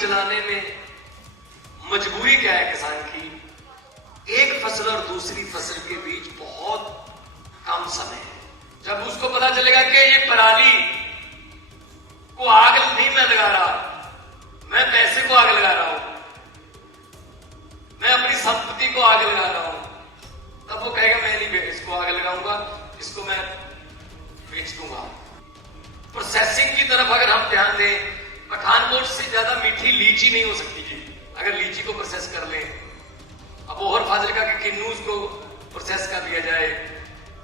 जलाने में मजबूरी क्या है किसान की? एक फसल और दूसरी फसल के बीच बहुत कम समय है। जब उसको पता चलेगा कि ये पराली को आग नहीं मैं लगा रहा, मैं पैसे को आग लगा रहा हूं, मैं अपनी संपत्ति को आग लगा रहा हूं, तब वो कहेगा मैं नहीं इसको आग लगाऊंगा, इसको मैं बेच दूंगा। प्रोसेसिंग की तरफ अगर हम ध्यान दें, पठानकोट से ज्यादा मीठी लीची नहीं हो सकती जी, अगर लीची को प्रोसेस कर लें। अबोहर फाजिलका के किन्नूज को प्रोसेस कर लिया जाए,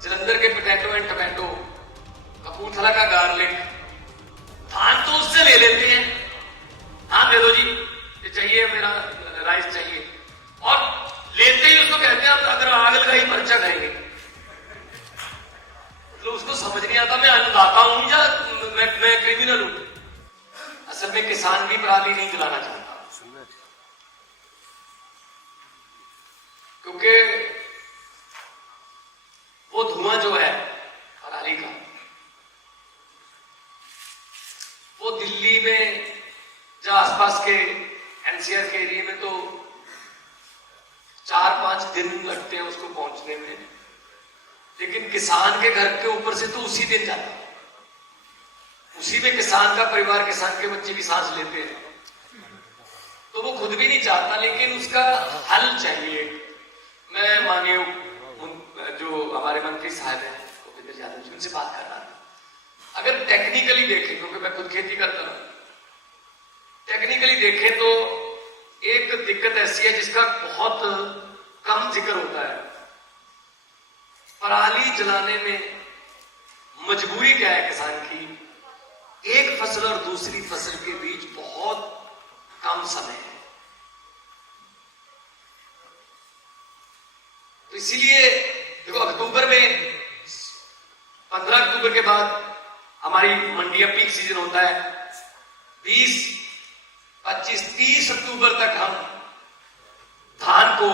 जलंधर के पोटैटो एंड टोमेटो, कपूरथला का गार्लिक, धान तो उससे ले लेते हैं, धान दे दो जी, ये चाहिए मेरा राइस चाहिए, और लेते ही उसको कहते हैं अगर आग लगाई पर्चा खाएंगे। तो उसको समझ नहीं आता मैं अन्नदाता हूं या मैं क्रिमिनल हूं। असल में किसान भी पराली नहीं जलाना चाहता, क्योंकि वो धुआं जो है पराली का, वो दिल्ली में या आसपास के एनसीआर के एरिया में तो 4-5 दिन लगते हैं उसको पहुंचने में, लेकिन किसान के घर के ऊपर से तो उसी दिन जाता है। उसी में किसान का परिवार, किसान के बच्चे भी सांस लेते हैं। तो वो खुद भी नहीं चाहता, लेकिन उसका हल चाहिए। मैं माननीय जो हमारे मंत्री साहब हैं गोविंद यादव जी, उनसे बात कर रहा था। अगर टेक्निकली देखें, क्योंकि मैं खुद खेती करता हूं, टेक्निकली देखें तो एक दिक्कत ऐसी है जिसका बहुत कम जिक्र होता है। पराली जलाने में मजबूरी क्या है किसान की? एक फसल और दूसरी फसल के बीच बहुत कम समय है। तो इसीलिए देखो, अक्टूबर में 15 अक्टूबर के बाद हमारी मंडियां पीक सीजन होता है। 20, 25, 30 अक्टूबर तक हम धान को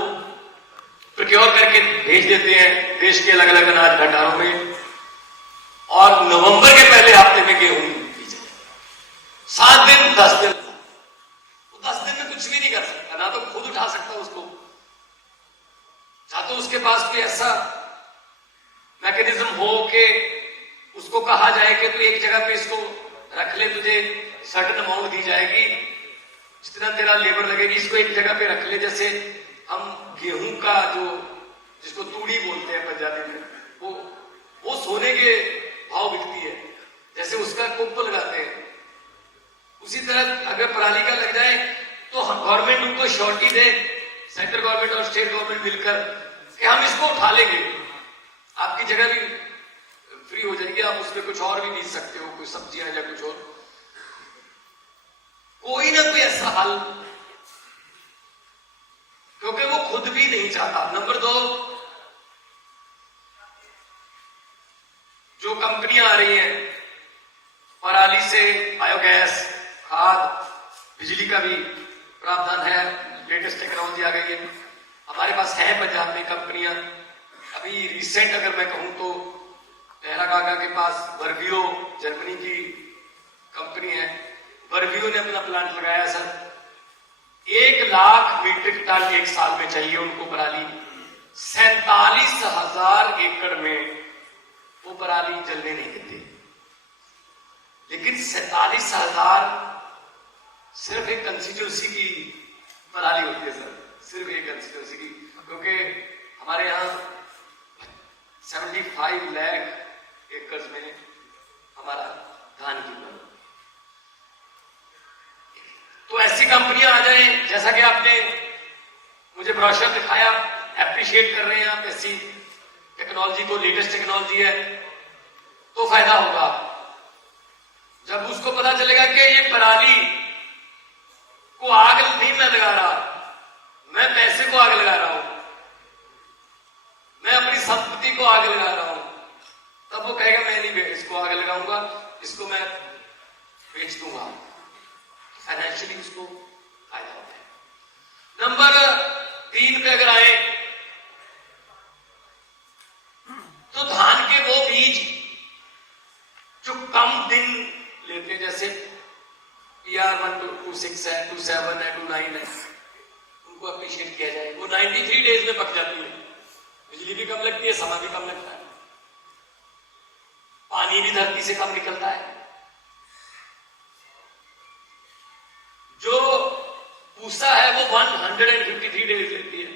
प्रोक्योर करके भेज देते हैं देश के अलग अलग अनाज भंडारों में, और नवंबर के पहले हफ्ते में गेहूं बीजे 7 दिन 10 दिन। वो 10 दिन में कुछ भी नहीं कर सकता, ना तो खुद उठा सकता उसको, या तो उसके पास कोई ऐसा मैकेनिज्म हो कि उसको कहा जाए कि तू एक जगह पे इसको रख ले, तुझे सर्टेन अमाउंट दी जाएगी, जितना तेरा लेबर लगेगी इसको एक जगह पे रख ले। जैसे हम गेहूं का जो जिसको तूड़ी बोलते हैं पंजाबी में, वो सोने के भाव बिकती है, जैसे उसका कुप लगाते हैं, उसी तरह अगर पराली का लग जाए तो गवर्नमेंट उनको श्योरिटी दे, सेंट्रल गवर्नमेंट और स्टेट गवर्नमेंट मिलकर, कि हम इसको उठा लेंगे, आपकी जगह भी फ्री हो जाएगी, आप उसमें कुछ और भी बीज सकते हो, कुछ सब्जियां या कुछ और, कोई ना कोई ऐसा हल, क्योंकि वो खुद भी नहीं चाहता। नंबर 2, जो कंपनियां आ रही हैं पराली से, बायोगैस, खाद, बिजली का भी प्रावधान है, लेटेस्ट टेक्नोलॉजी आ गई है हमारे पास, है पंजाब में कंपनियां। अभी रिसेंट अगर मैं कहूं तो लहरा काका के पास वर्वियो, जर्मनी की कंपनी है, वर्वियो ने अपना प्लांट लगाया सर। 1 लाख मीट्रिक टन एक साल में चाहिए उनको पराली। 47,000 एकड़ में वो पराली जलने नहीं देते, लेकिन 47,000 सिर्फ एक कंस्टिट्यूंसी की पराली होती है सर, सिर्फ एक कंस्टिट्यूंसी की, क्योंकि हमारे यहाँ 75 लाख एकड़ में हमारा धान की उपज। तो ऐसी कंपनियां आ जाएं, जैसा कि आपने मुझे ब्रोशर दिखाया, एप्रिशिएट कर रहे हैं आप ऐसी टेक्नोलॉजी को, लेटेस्ट टेक्नोलॉजी है, तो फायदा होगा। जब उसको पता चलेगा कि ये पराली को आग नहीं मैं लगा रहा, मैं पैसे को आग लगा रहा हूं, मैं अपनी संपत्ति को आग लगा रहा हूं, तब वो कहेगा मैं नहीं इसको आग लगाऊंगा, इसको मैं बेच दूंगा। फाइनेंशियली उसको फायदा होता है। नंबर 3 पे अगर आए तो धान के वो बीज जो कम दिन लेते, जैसे या 126 है, 27 है, 29 है, उनको अप्रिशिएट किया जाए। वो 93 डेज में पक जाती है, बिजली भी कम लगती है, समय भी कम लगता है, पानी भी धरती से कम निकलता है। जो पूसा है वो 153 डेज लेती है,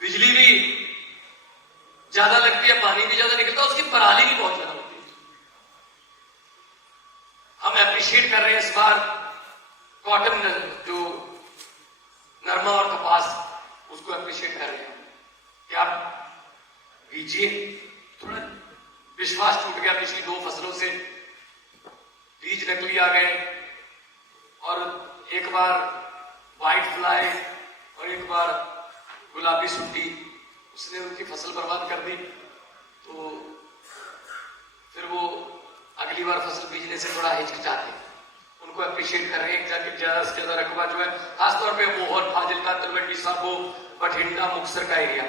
बिजली भी ज्यादा लगती है, पानी भी ज्यादा निकलता है, उसकी पराली भी बहुत ज्यादा होती है। हम अप्रिशिएट कर रहे हैं इस बार कॉटन, जो नरमा और कपास, उसको अप्रिशिएट कर रहे हैं कि आप बीजिए। थोड़ा विश्वास टूट गया पिछली 2 फसलों से, बीज नकली आ गए, और एक बार व्हाइट फ्लाई और एक बार गुलाबी सुंडी, उसने उनकी फसल बर्बाद कर दी। तो फिर वो अगली बार फसल बीजने से थोड़ा हिचकिचाते, उनको अप्रिशिएट कर रहे हैं। ज्यादा से ज्यादा रकबा जो है, खासतौर पे मोहर, फाजिलका, तलवंडी साबो, बठिंडा, मुक्तसर का एरिया।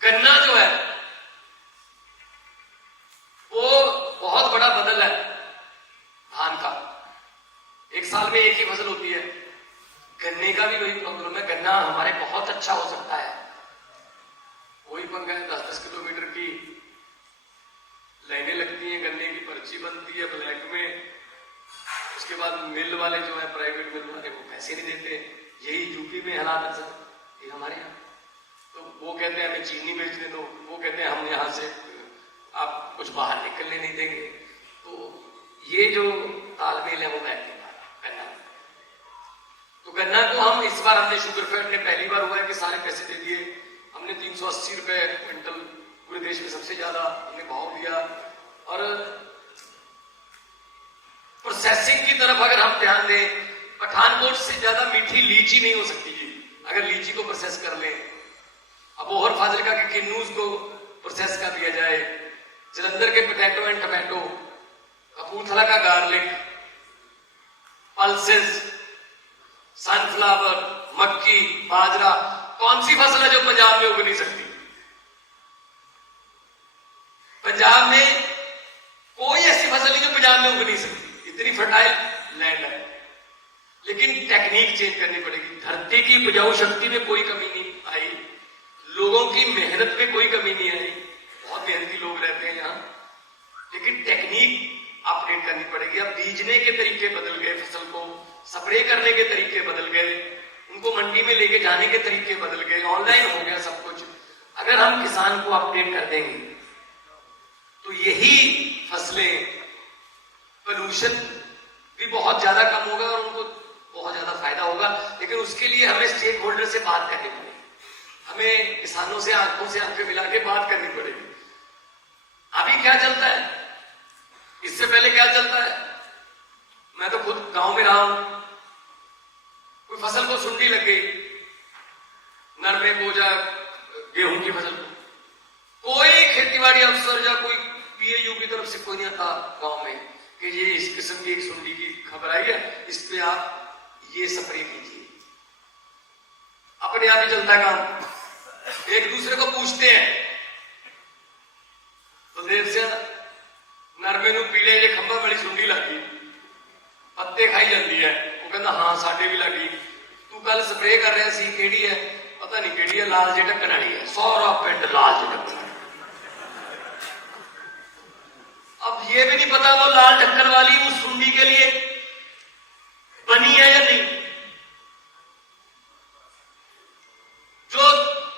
गन्ना जो है वो बहुत बड़ा बदल है धान का, एक साल में एक ही फसल होती है। गन्ने का भी वही प्रॉब्लम है, गन्ना हमारे बहुत अच्छा हो सकता है, वही पंगा है। 10-10 किलोमीटर की लाइनें लगती हैं, गन्ने की पर्ची बनती है ब्लैक में, उसके बाद मिल वाले जो है, प्राइवेट मिल वाले, वो पैसे नहीं देते। यही यूपी में हालात है सर, ये हमारे यहाँ। तो वो कहते हैं हमें चीनी बेचने दो, वो कहते हैं हम यहाँ से आप कुछ बाहर निकलने नहीं देंगे। तो ये जो तालमेल है वो बैठने वाला गन्ना। तो गन्ना को हम इस बार हमने शुगरफेड ने पहली बार हुआ है कि सारे पैसे दे दिए हमने, 380 रुपए क्विंटल, पूरे देश में सबसे ज्यादा हमने भाव दिया। और प्रोसेसिंग की तरफ अगर हम ध्यान दें, पठानकोट से ज्यादा मीठी लीची नहीं हो सकती जी, अगर लीची को प्रोसेस कर लें। अबोहर फाजिलका के किन्नूज को प्रोसेस कर दिया जाए, जलंधर के पोटैटो एंड टमाटो, कपूरथला का गार्लिक, पल्सेस, सनफ्लावर, मक्की, बाजरा, कौन सी फसल है जो पंजाब में उग नहीं सकती? पंजाब में कोई ऐसी फसल नहीं जो पंजाब में उग नहीं सकती, इतनी फर्टाइल लैंड है। लेकिन टेक्निक चेंज करनी पड़ेगी। धरती की उपजाऊ शक्ति में कोई कमी नहीं आई, लोगों की मेहनत में कोई कमी नहीं आई, बहुत मेहनती लोग रहते हैं यहाँ, लेकिन टेक्निक अपडेट करनी पड़ेगी। अब बीजने के तरीके बदल गए, फसल को स्प्रे करने के तरीके बदल गए, उनको मंडी में लेके जाने के तरीके बदल गए, ऑनलाइन हो गया सब कुछ। अगर हम किसान को अपडेट कर देंगे तो यही फसलें, पोल्यूशन भी बहुत ज्यादा कम होगा और उनको बहुत ज्यादा फायदा होगा। लेकिन उसके लिए हमें स्टेक होल्डर से बात करनी पड़ेगी, हमें किसानों से आंखों से आंखें मिला के बात करनी पड़ेगी। अभी क्या चलता है, इससे पहले क्या चलता है, मैं तो खुद गांव में रहा हूं, कोई फसल को सुंडी लग गई, नरमे बोजा गेहूं की फसल को, कोई खेतीबाड़ी अफसर या कोई पीएयू की तरफ से कोई नहीं आता गांव में कि ये इस किस्म की एक सुंडी की खबर आई है, इस पे आप ये स्प्रे कीजिए। अपने आप ही चलता है काम, एक दूसरे को पूछते हैं। तो देर से नरमे नू पीले ये खंभा वाली सुंडी लगी, पत्ते खाई जाती है, वो कहता हाँ साडे भी लगी, तू कल स्प्रे कर रहा सी, केड़ी है? पता नहीं केड़ी है, लाल जे ढक्कन वाली है, सारा पिंड लाल जे ढक्कन। अब ये भी नहीं पता वो लाल ढक्कन वाली उस सुंडी के लिए बनी है या नहीं। जो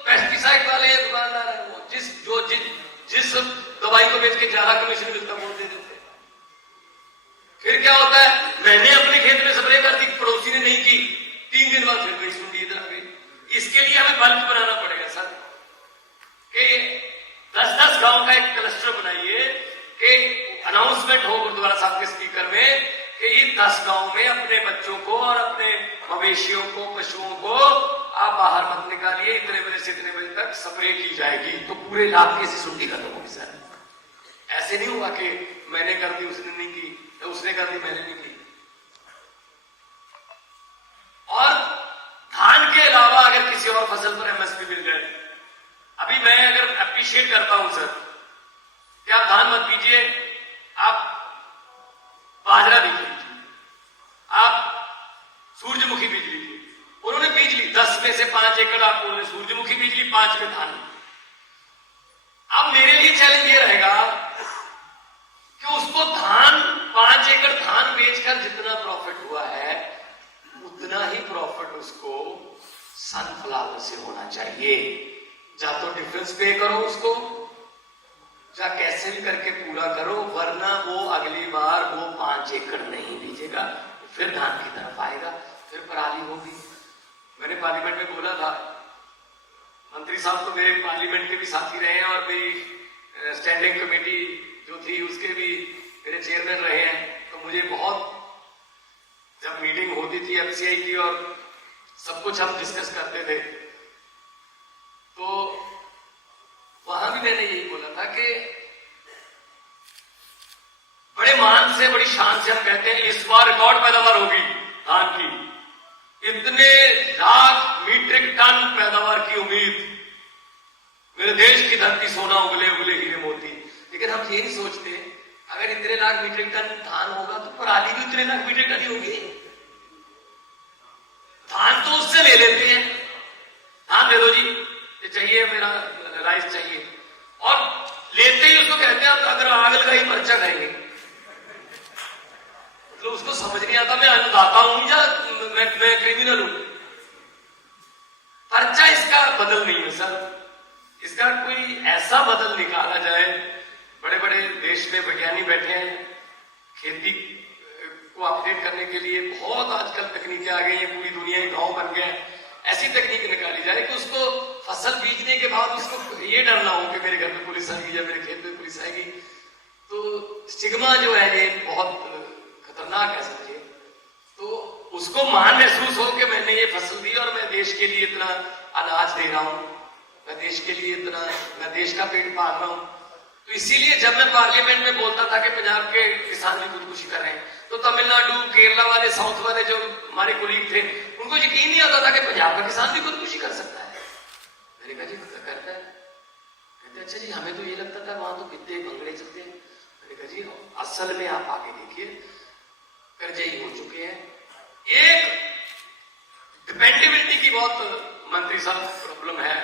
पेस्टिसाइड वाले दुकानदार है, वो जिस दवाई को बेच के ज्यादा कमीशन मिलता वो दे देते। फिर क्या होता है, मैंने अपने खेत में स्प्रे कर दी, पड़ोसी ने नहीं की, 3 दिन बाद फिर गई सुंडी इधर आ गई। इसके लिए हमें बल्क बनाना पड़ेगा सर, कि 10-10 गांव का एक क्लस्टर बनाइए, कि अनाउंसमेंट हो गुरुद्वारा साहब के स्पीकर में कि ये 10 गांव में अपने बच्चों को और अपने मवेशियों को, पशुओं को आप बाहर मत निकालिए, इतने बजे से इतने बजे तक स्प्रे की जाएगी, तो पूरे इलाके से सुंडी खत्म होगी सर। ऐसे नहीं हुआ कि मैंने कर दी उसने नहीं की, उसने कर दी मैंने नहीं की। और धान के अलावा अगर किसी और फसल पर एमएसपी मिल जाए, अभी मैं अगर अप्रिशिएट करता हूं सर कि आप धान मत कीजिए, आप बाजरा बीज लीजिए, आप सूरजमुखी बीज लीजिए। उन्होंने बीज ली 10 में से 5 एकड़ आप उन्होंने सूरजमुखी बीज ली, 5 में धान। अब मेरे लिए चैलेंज ये रहेगा कि उसको धान 5 एकड़ धान बेचकर जितना प्रॉफिट हुआ है उतना ही प्रॉफिट उसको सनफ्लावर से होना चाहिए। या तो डिफरेंस पे करो उसको, या कैसे भी करके पूरा करो, वरना वो अगली बार वो 5 एकड़ नहीं बीजेगा, फिर धान की तरफ आएगा, फिर पराली होगी। मैंने पार्लियामेंट में बोला था, मंत्री साहब तो मेरे पार्लियामेंट के भी साथी रहे हैं और मेरी स्टैंडिंग कमेटी जो थी उसके भी मेरे चेयरमैन रहे हैं। तो मुझे बहुत, जब मीटिंग होती थी एफसीआई की और सब कुछ हम डिस्कस करते थे, तो वहां भी मैंने यही बोला था कि बड़े मान से, बड़ी शान से हम कहते हैं इस बार रिकॉर्ड पैदावार होगी धान की, इतने लाख मीट्रिक टन पैदावार की उम्मीद, मेरे देश की धरती सोना उगले उगले हीरे मोती। लेकिन हम ये नहीं सोचते अगर इतने लाख मीट्रिक टन धान होगा तो पराली भी उतने लाख मीट्रिक टन ही होगी। धान तो उससे ले लेते हैं, धान दे दो जी, ये चाहिए, मेरा राइस चाहिए, और लेते ही उसको कहते हैं अगर आग लगाई पर्चा खाएंगे। तो उसको समझ नहीं आता मैं अन्नदाता हूं या मैं क्रिमिनल हूं। पर्चा इसका बदल नहीं है सर, इसका कोई ऐसा बदल निकाला जाए। बड़े बड़े देश में वैज्ञानिक बैठे हैं, खेती को अपडेट करने के लिए बहुत आजकल तकनीकें आ गई हैं, पूरी दुनिया एक गांव बन गया। ऐसी तकनीक निकाली जाए कि उसको फसल बीजने के बाद उसको ये डर ना हो कि मेरे घर में पुलिस आएगी या मेरे खेत में पुलिस आएगी। तो स्टिग्मा जो है ये बहुत खतरनाक है समझिए। तो उसको मान महसूस हो कि मैंने ये फसल दी और मैं देश के लिए इतना अनाज दे रहा हूं, मैं देश के लिए इतना, मैं देश का पेट पाल रहा हूं। तो इसीलिए जब मैं पार्लियामेंट में बोलता था कि पंजाब के किसान भी खुदकुशी कर रहे हैं, तो तमिलनाडु, केरला वाले, साउथ वाले जो हमारे कोलीग थे, उनको यकीन नहीं आता था कि पंजाब का किसान भी खुदकुशी कर सकता है। मैंने कहा जी करता है। कहते अच्छा जी, हमें तो ये लगता था वहां तो कितने भंगड़े चलते हैं। मैंने कहा जी असल में आप आगे देखिए, कर्जई हो चुके हैं। एक डिपेंडेबिलिटी की बहुत मंत्री साहब प्रॉब्लम है,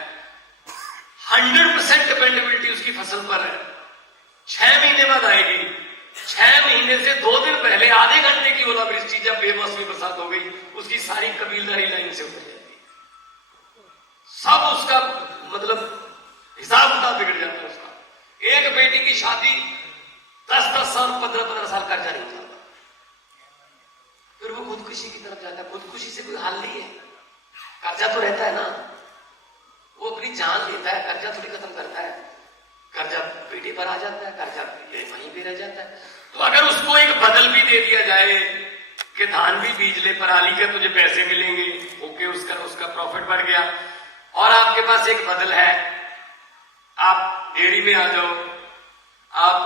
100% डिपेंडेबिलिटी उसकी फसल पर है। 6 महीने बाद आएगी, 6 महीने से 2 दिन पहले आधे घंटे की ओलावृष्टि जब बेमौसमी बरसात हो गई, उसकी सारी कबीलदारी लाइन से उतर जाती है। सब उसका मतलब हिसाब किताब बिगड़ जाता है उसका। एक बेटी की शादी 10-10 साल, 15-15 साल कर्जा नहीं उठाता, फिर वो खुदकुशी की तरफ जाता है। खुदकुशी से कोई हल नहीं है, कर्जा तो रहता है ना, वो अपनी जान लेता है, कर्जा थोड़ी खत्म करता है। कर्जा बेटे पर आ जाता है, कर्जा वहीं पे रह जाता है। तो अगर उसको एक बदल भी दे दिया जाए कि धान भी बीज ले, पराली के तुझे पैसे मिलेंगे, ओके, उसका प्रॉफिट बढ़ गया। और आपके पास एक बदल है, आप डेयरी में आ जाओ, आप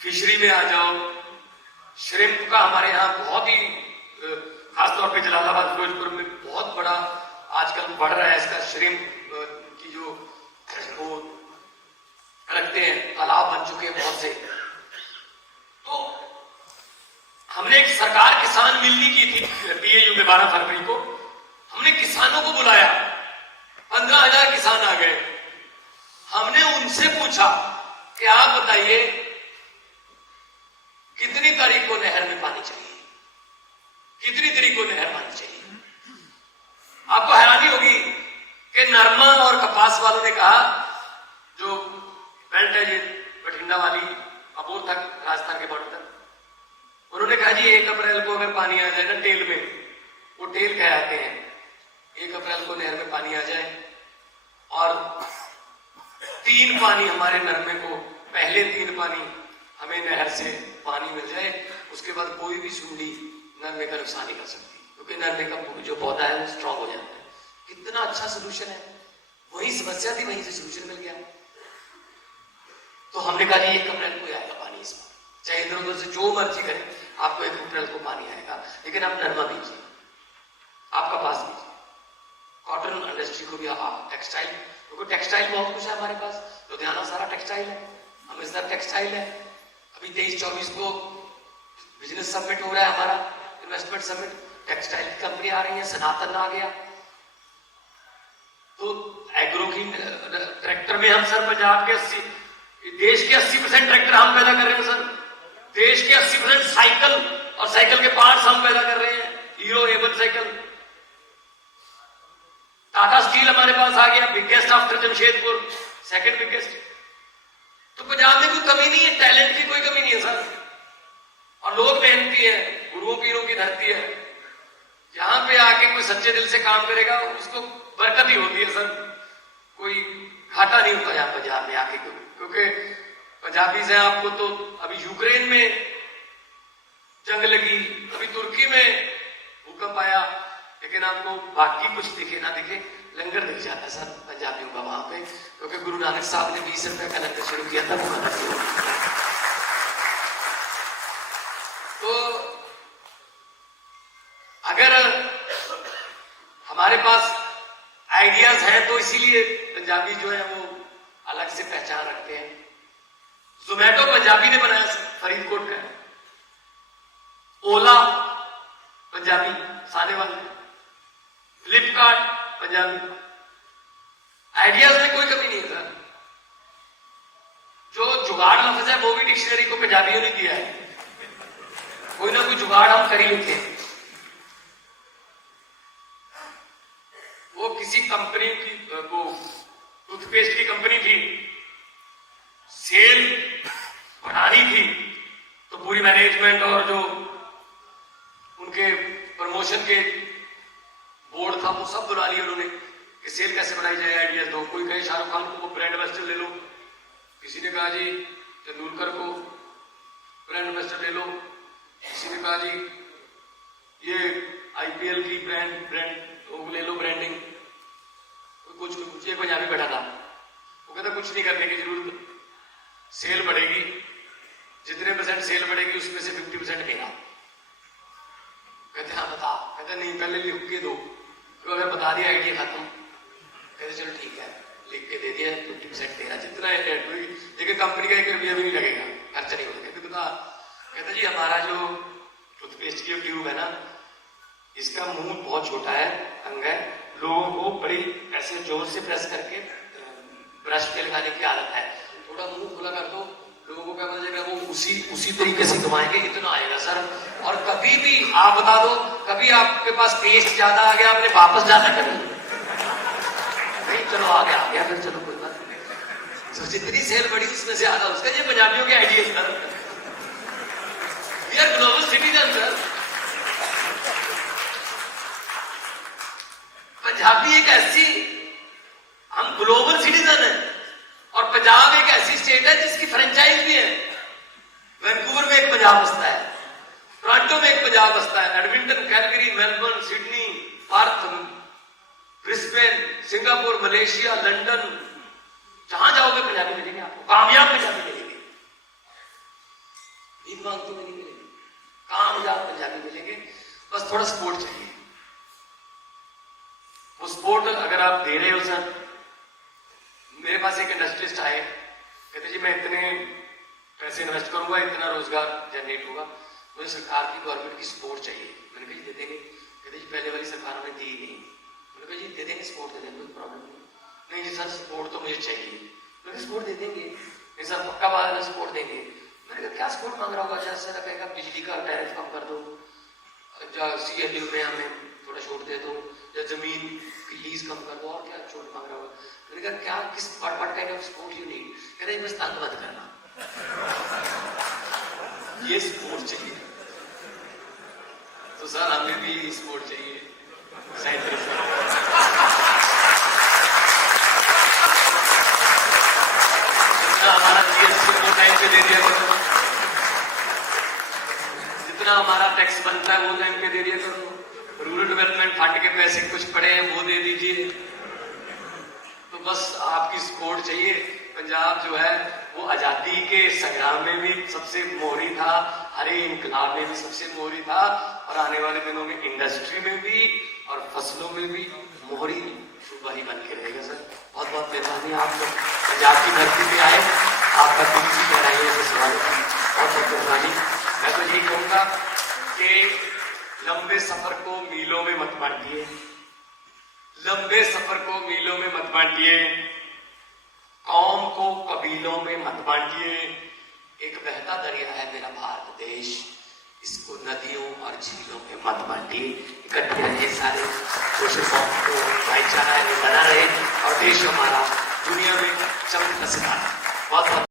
फिशरी में आ जाओ। श्रिम्प का हमारे यहाँ बहुत ही, खासतौर पे जलालाबाद, फिरोजपुर में बहुत बड़ा आजकल बढ़ रहा है इसका। श्रिम्प की जो वो रखते हैं, तालाब बन चुके हैं बहुत से। तो हमने एक सरकार किसान मिलनी की थी पीएयू में 12 फरवरी को। हमने किसानों को बुलाया, 15,000 किसान आ गए। हमने उनसे पूछा कि आप बताइए कितनी तारीख को नहर में पानी चाहिए, कितनी तारीख को नहर पानी चाहिए। आपको हैरानी होगी कि नरमा और कपास वालों ने कहा, जो बेल्ट है ये बठिंडा वाली अबोर तक, राजस्थान के बॉर्डर तक, उन्होंने कहा जी 1 अप्रैल को अगर पानी आ जाए ना टेल में, वो टेल कहते हैं, 1 अप्रैल को नहर में पानी आ जाए और 3 पानी हमारे नरमे को, पहले 3 पानी हमें नहर से पानी मिल जाए, उसके बाद कोई भी सूंडी नरमे का नुकसान नहीं कर सकती, क्योंकि नरमे का जो पौधा है वो स्ट्रांग हो जाता है। कितना अच्छा सोल्यूशन है, वही समस्या थी, वहीं से सोल्यूशन मिल गया। तो हमने कहा 1 अप्रैल को आएगा पानी, इस बार चाहे इधर उधर से जो मर्जी करें, आपको 1 अप्रैल को पानी आएगा। लेकिन आप नरमा बीजिए, आपका पास बीजिए, कॉटन इंडस्ट्री को भी, टेक्सटाइल, क्योंकि टेक्सटाइल बहुत कुछ है हमारे पास। लुधियाना सारा टेक्सटाइल है, अमृतसर टेक्सटाइल है। अभी 23-24 को बिजनेस समिट हो रहा है हमारा, इन्वेस्टमेंट समिट, टेक्सटाइल की कंपनी आ रही है, सनातन आ गया। तो एग्रो की ट्रैक्टर में हम सर पंजाब के 80, देश के 80% ट्रैक्टर हम पैदा कर रहे हैं सर। देश के 80% साइकिल और साइकिल के पार्ट्स हम पैदा कर रहे हैं, hero A1 cycle. Tata steel हमारे पास आ गया, biggest after Jamshedpur, second biggest. तो पंजाब में कोई कमी नहीं है, टैलेंट की कोई कमी नहीं है सर। और लोग मेहनती है, गुरुओं पीरों की धरती है। यहां पे आके कोई सच्चे दिल से काम करेगा उसको बरकत ही होती है सर, कोई घाटा नहीं होता यहाँ पंजाब में आके, क्योंकि पंजाबी से आपको तो अभी यूक्रेन में जंग लगी, अभी तुर्की में भूकंप आया, लेकिन आपको बाकी कुछ दिखे ना दिखे, लंगर दिख जाता है सर पंजाबियों का वहां पे, क्योंकि गुरु नानक साहब ने 20 रुपए का लंगर शुरू किया था। तो अगर हमारे पास आइडियाज हैं तो इसीलिए पंजाबी जो है वो अलग से पहचान रखते हैं। जोमैटो पंजाबी ने बनाया फरीदकोट का, ओला पंजाबी सानेवाल, फ्लिपकार्ट पंजाबी। आइडियाज में कोई कमी नहीं है सर। जो जुगाड़ लफ्ज है वो भी डिक्शनरी को पंजाबियों ने दिया है, कोई ना कोई जुगाड़ हम कर ही लेते हैं। वो किसी कंपनी की, वो टूथपेस्ट की कंपनी थी, सेल बढ़ानी थी, तो पूरी मैनेजमेंट और जो उनके प्रमोशन के बोर्ड था वो सब बुला लिया उन्होंने कि सेल कैसे बनाई जाए, आइडियाज दो। कोई कहे शाहरुख खान को ब्रांड एम्बेसडर ले लो, किसी ने कहा जी तेंदुलकर को ब्रांड एम्बेसडर ले लो, किसी ने कहा जी ये IPL की ब्रांड वो ले लो ब्रांडिंग। कुछ एक पंजाबी बैठा था, वो कहता कुछ नहीं करने की जरूरत, सेल बढ़ेगी, जितने % सेल बढ़ेगी उसमें से 50% मेरा। कहते हाँ बता, कहते नहीं पहले लिख के दो, तो अगर बता दिया आइडिया खत्म। कहते चलो ठीक है, लिख के दे दिया 50% तेरा, जितना है, लेकिन कंपनी का 1 रुपया भी नहीं लगेगा, खर्चा नहीं होगा। कहता जी हमारा जो टूथपेस्ट की ट्यूब है ना, इसका मुंह बहुत छोटा है, अंग है, लोगों को बड़ी ऐसे जोर से प्रेस करके ब्रश पे लगाने की आदत है, थोड़ा मुंह खुला कर दो, लोगों को क्या पता चलेगा, वो उसी तरीके से घुमाएंगे, इतना आएगा सर। और कभी भी आप बता दो, कभी आपके पास टेस्ट ज्यादा आ गया, आपने वापस जाना कभी नहीं, चलो आ गया फिर चलो कोई बात नहीं। तो जितनी सेल बढ़ी उसमें से आधा उसका। ये पंजाबियों के idea sir, we are global citizen sir. Punjabi एक ऐसी, हम ग्लोबल सिटीजन है, और पंजाब एक ऐसी स्टेट है जिसकी फ्रेंचाइज भी है। वैंकूवर में एक पंजाब बसता है, टोरंटो में एक पंजाब बसता है, Edmonton, Calgary, Melbourne, Sydney, Perth, Brisbane, Singapore, Malaysia, London, जहां जाओगे पंजाबी मिलेंगे आपको, कामयाब पंजाबी मिलेंगे, भीख मांगते हुए नहीं मिलेंगे, कामयाब पंजाबी मिलेंगे। बस थोड़ा सपोर्ट चाहिए। वो सपोर्ट अगर आप दे रहे हो सर, मेरे पास एक इंडस्ट्रियलिस्ट आए, कहते जी मैं इतने पैसे इन्वेस्ट करूंगा, इतना रोजगार जनरेट होगा, मुझे सरकार की, गवर्नमेंट की सपोर्ट चाहिए। मैंने कहा जी दे देंगे। कहते जी पहले वाली सरकारों ने दी नहीं। मैंने कहा जी दे देंगे, सपोर्ट दे देंगे, कोई प्रॉब्लम नहीं। नहीं जी सर सपोर्ट तो मुझे चाहिए। मैंने कहा सपोर्ट दे देंगे। नहीं सर पक्का बात है सपोर्ट देंगे। मैंने कहा क्या सपोर्ट मांग रहा होगा? अच्छा सर कहेगा बिजली का टैरिफ कम कर दो, CLU में हमें थोड़ा छूट दे दो, या जमीन की लीज कम कर दो, और क्या छूट मांग रहा होगा? मैंने कहा क्या, किस what kind of support you need? कह रहे बस तंग मत करना, ये सपोर्ट चाहिए। तो सर हमें भी सपोर्ट चाहिए, सही तरह से। हमारा GST वो टाइम पे दे दिया करो, जितना हमारा टैक्स बनता है वो टाइम पे दे दिया करो, रूरल डेवलपमेंट फंड के पैसे कुछ पड़े हैं वो दे दीजिए। तो बस आपकी सपोर्ट चाहिए। पंजाब जो है वो आजादी के संग्राम में भी सबसे मोहरी था, हरे इनकलाब में भी सबसे मोहरी था, और आने वाले दिनों में इंडस्ट्री में भी और फसलों में भी मोहरी सूबा ही बन के रहेगा सर। बहुत बहुत मेहरबानी, आप लोग पंजाब की धरती पे आए। आपका दिल की गहराइयों से स्वागत है और सत्यनारायण। मैं तो यही कहूंगा कि लंबे सफर को मीलों में मत बांटिए, लंबे सफर को मीलों में मत बांटिए, कौम को कबीलों में मत बांटिए। एक बहता दरिया है मेरा भारत देश, इसको नदियों और झीलों में मत बांटिए। इकट्ठे रहे सारे कोशिशों को, भाईचारा बना रहे और देश हमारा दुनिया में चमकता सितारा। बहुत बहुत